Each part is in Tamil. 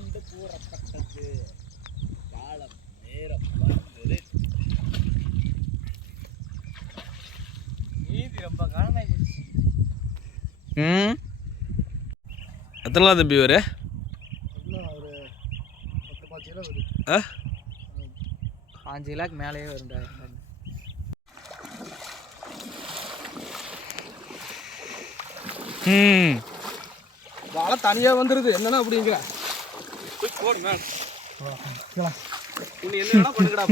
கொண்டு கூறப்பட்டது. காலம் நேரம் வந்தது. நீதி ரொம்ப காணமாயிடுச்சு. எத்தனை தம்பி ஒரு 5 கிலோக்கு மேலேயே வரும்டா. வாழை தனியாக வந்துடுது என்னன்னா அப்படிங்கிற நீ என்ன பண்ணுங்கடா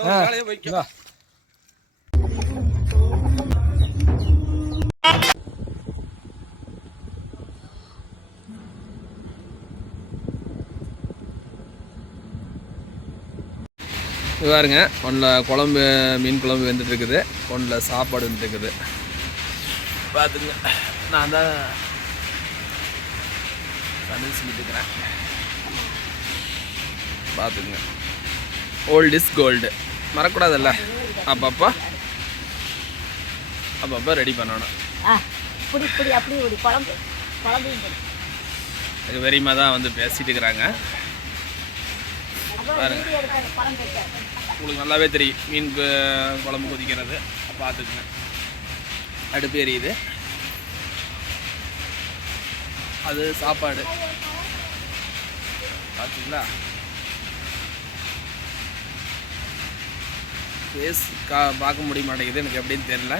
மேலே வைக்க. பாருங்க ஒன்றில் குழம்பு மீன் குழம்பு வெந்துட்டு இருக்குது, ஒன்றில் சாப்பாடு வந்துட்டு இருக்குது. பார்த்துங்க, நான் தான் சமையல் செஞ்சுட்டு இருக்கிறேன். பார்த்துங்க, ஓல்ட் இஸ் கோல்டு மறக்கூடாதுல்ல. அப்பப்போ ரெடி பண்ணணும். அது வெறிமா தான் வந்து பேசிட்டு இருக்கிறாங்க. உங்களுக்கு நல்லாவே தெரியும் மீன் குழம்பு கொதிக்கிறது. பார்த்துக்குங்க, அடுப்பு எரியுது, அது சாப்பாடு. பார்த்துங்களா, ஃபேஸ் பார்க்க முடிய மாட்டேங்குது, எனக்கு எப்படின்னு தெரியல.